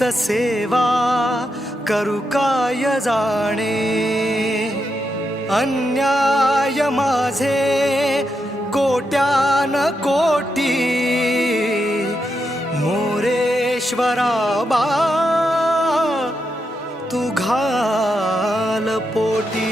सेवा करू काय जाणे, अन्याय माझे कोट्यान कोटी, मोरेश्वरा बा तू घाल पोटी.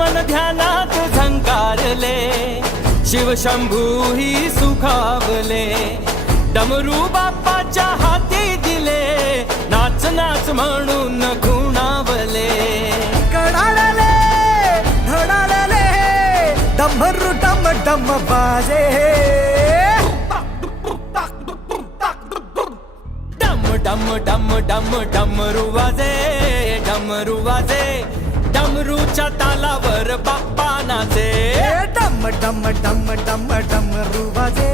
मन ध्यानात झंकारले, शिवशंभू ही सुखावले, डमरू बाप्पाच्या हाती दिले, नाच नाच म्हणून खुणावले. कडाळले धडाळले डमरू डम डम बाजे, डम डम डम डम डमरू वाजे, डमरू वाजे, डमरूच्या तालावर बाप्पा नाचे. डम डम डम डम डमरू वाजे,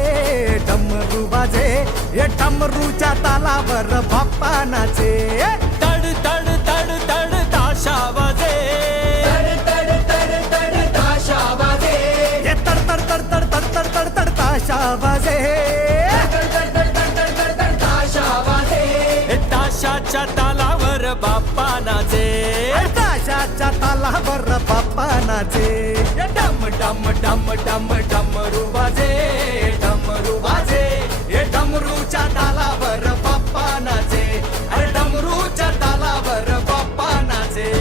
डमरू वाजे, हे डमरूच्या तालावर बाप्पा नाचे. तड तड तड तड ताशा वाजे, तड तड तड तड ताशा वाजे, हे तड तड तड तड तड तड तड तड ताशा वाजे, तड तड तड तड तड तड तड ताशा वाजे. हे ताशाच्या तालावर बाप्पा नाचे, ताशाच्या तालावर बाप्पा नाचे. डम डम डम डम डमरू वाजे, डमरू वाजे, हे डमरूच्या तालावर बाप्पा नाचे. अरे डमरूच्या तालावर बाप्पा नाचे.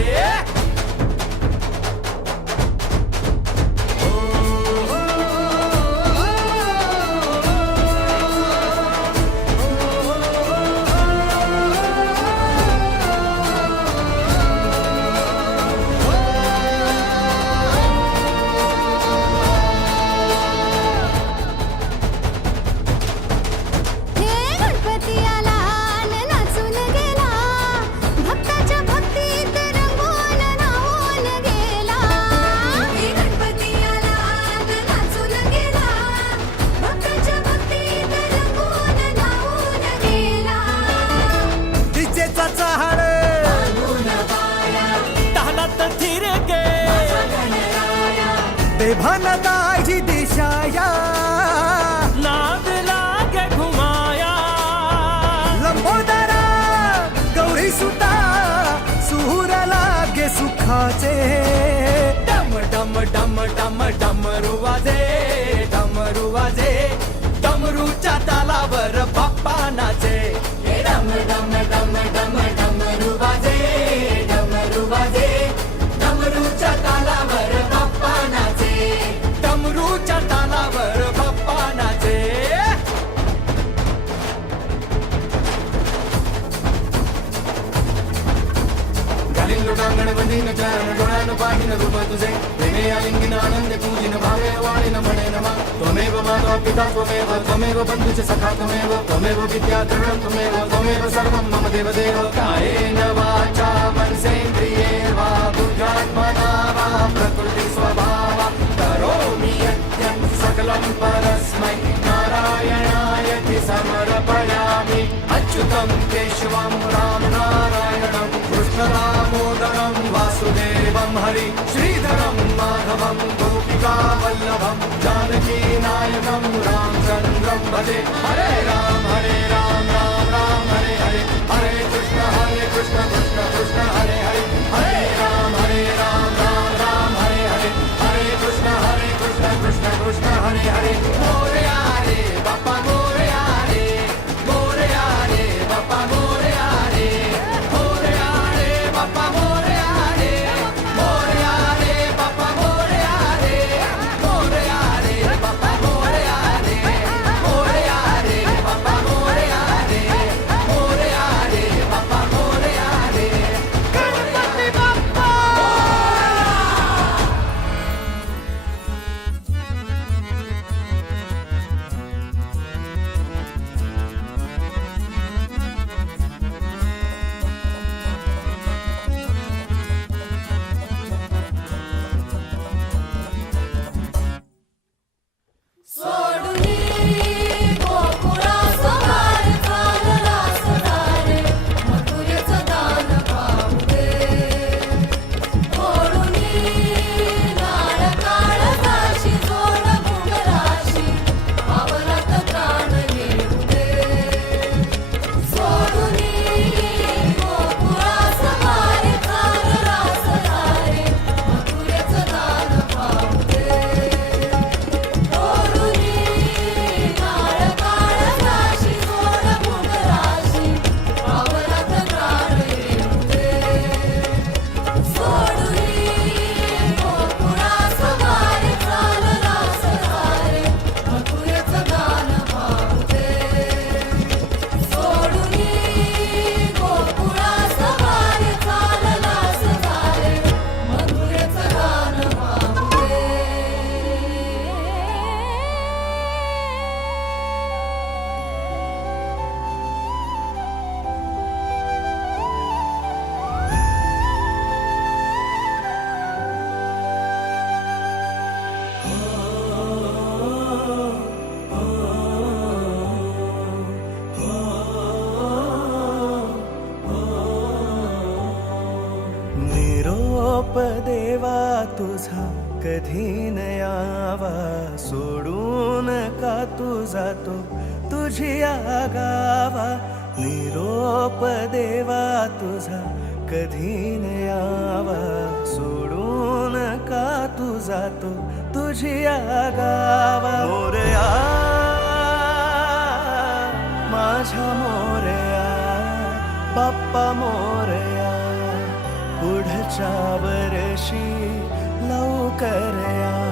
देभान दाजी दिशाया, नाद लागे घुमाया, लंबोदरा गौरी सुता सूर लागे सुखाचे. डम डम डम डम डमरू वाजे, डमरू वाजे, डमरूच्या तालावर बाप्पा नाचे. डम डम डम डम डमरू वाजे, डमरू वाजे, डमरूच्या तालावर बाप्पा नाचे. डमरूच्या तालावर बाप्पा नाचे. घालीन लोटांगण बंदीन चरण डोळ्यान पाहिन रूप तुझे, प्रेमे आलिंगन आनंद पूजिन भावे वाणीन म्हणे नमा. त्वमेव माता पिता त्वमेव, त्वमेव बंधुच सखा त्वमेव, त्वमेव विद्या द्रविणं त्वमेव, त्वमेव सर्वं मम देवदेव. कायेन वाचा मनसेन्द्रिये वा बुद्ध्यात्मना वा प्रकृति स्वभावा करोमि यत्किं सकलं परस्मै नारायणायति समर्पयामि. अच्युतं केशवं राम नारायणं कृष्ण दामोदरं वासुदेवं हरि श्रीधरं माधवं गोपिका वल्लभं जानकी नायकं रामचन्द्रं भजे. हरे राम राम राम हरे हरे, हरे कृष्ण कृष्ण कृष्ण हरे हरे, हरे राम राम हरे हरे, हरे कृष्ण कृष्ण कृष्ण हरे हरे. मोरया रे बाप्पा मोरया रे, मोरया रे बाप्पा मोरया रे, मोरया रे बाप्पा मोरया रे, मोरया रे बाप्पा मोरया रे, मोरया रे बाप्पा मोरया रे, मोरया रे बाप्पा कधी न यावा सोडून का तू जातो तुझी या गावा निरोप देवा तुझा कधी न यावा सोडून का तू जातो तुझी या गावा मोरया माझ्या मोरया बाप्पा मोरया पुढच्या वर्षी लवकर या